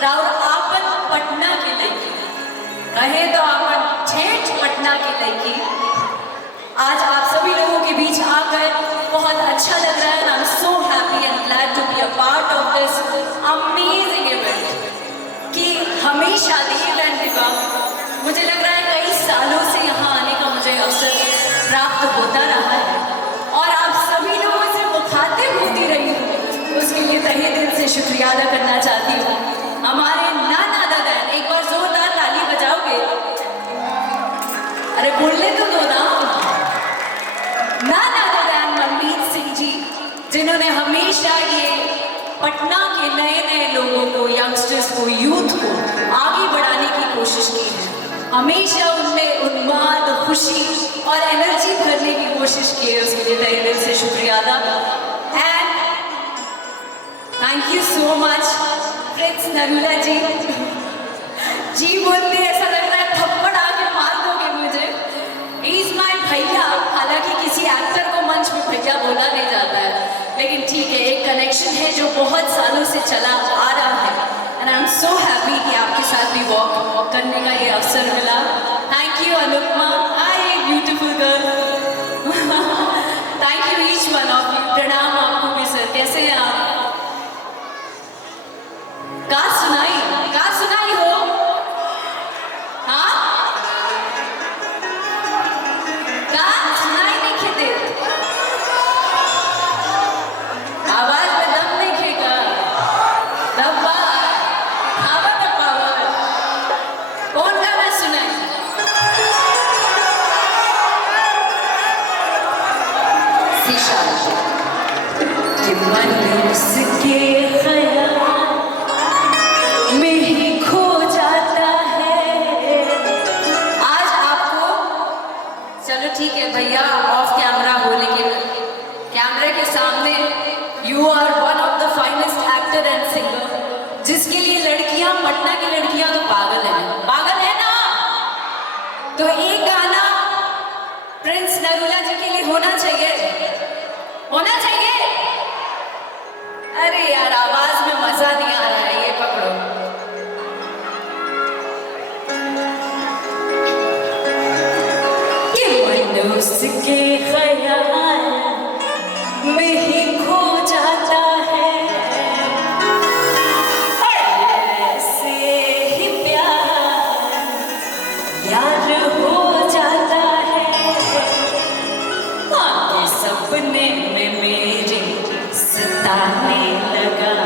राउर आपन पटना के लड़की कहे तो आपन ठेठ पटना के लड़की आज आप सभी लोगों के बीच आकर बहुत अच्छा लग रहा है। I am so happy and glad to be a part of this amazing event कि हमेशा देव एंड दिवा मुझे लग रहा है कई सालों से यहाँ आने का मुझे अवसर प्राप्त होता रहा है और आप सभी लोगों से मुखातिब होती रही हूँ, उसके लिए तहे दिल से शुक्रिया अदा करना चाहती हूँ। हमारे नाना दादा, एक बार जोरदार ताली बजाओगे? अरे बोलने तो दो ना। नाना दादा मनमीत सिंह जी, जिन्होंने हमेशा ये पटना के नए नए लोगों को, यंगस्टर्स को, यूथ को आगे बढ़ाने की कोशिश की है। हमेशा उनमें उन्माद, खुशी और एनर्जी भरने की कोशिश की है, उसके लिए तहे दिल से शुक्रिया अदा। And thank you so much Prince Narula ji. जी बोलते ऐसा लग रहा है थप्पड़ आके मार दोगे मुझे। ही इज माय भैया, हालांकि किसी एक्टर को मंच में भैया बोला नहीं जाता है, लेकिन ठीक है, एक कनेक्शन है जो बहुत सालों से चला आ रहा है। And I am so happy कि आपके साथ भी वॉक करने का ये अवसर मिला। Thank you Anupama, hi beautiful girl. Thank you each one of you. प्रणाम आपको भी सर, कैसे हैं आप? कार सुनाई हो? हाँ, कार सुनाई नहीं खेते, आवाज में दम नहीं खेगा, दब्बा खावा का पावर। कौन गाना सुनाई? शीशा कि मन उसके ख्याल में ही खो जाता है। आज आपको, चलो ठीक है भैया ऑफ कैमरा हो, लेकिन कैमरे के सामने you are one of the finest actor and singer, जिसके लिए लड़कियां, पटना की लड़कियां तो पागल है ना। तो एक गाना प्रिंस नरूला जी के लिए होना चाहिए। अरे यार, आवाज में मजा नहीं आ रहा है, ये पकड़ो। कि मन उसके ख्याल में ही खो जाता है, ऐसे ही प्यार यार हो जाता है। आगे सपने में मेरे सताने लगा,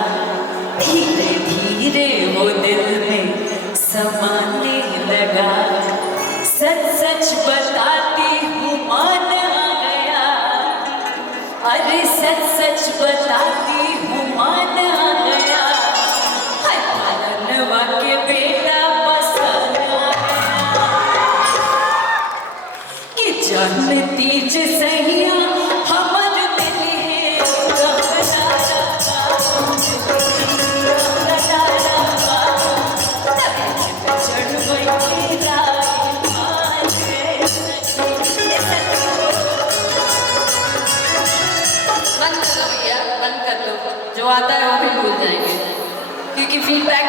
धीरे धीरे वो दिल में समाने लगा। सच सच बताती हूँ मान आ गया, अरे सच सच बताती हूँ मान आ गया। पालनवा के बेटा पसंद आ गया कि जानती जे सहिया हमर मिली है बंद कर लो भैया, बंद कर लो, जो आता है वो भी भूल जाएंगे, क्योंकि फीडबैक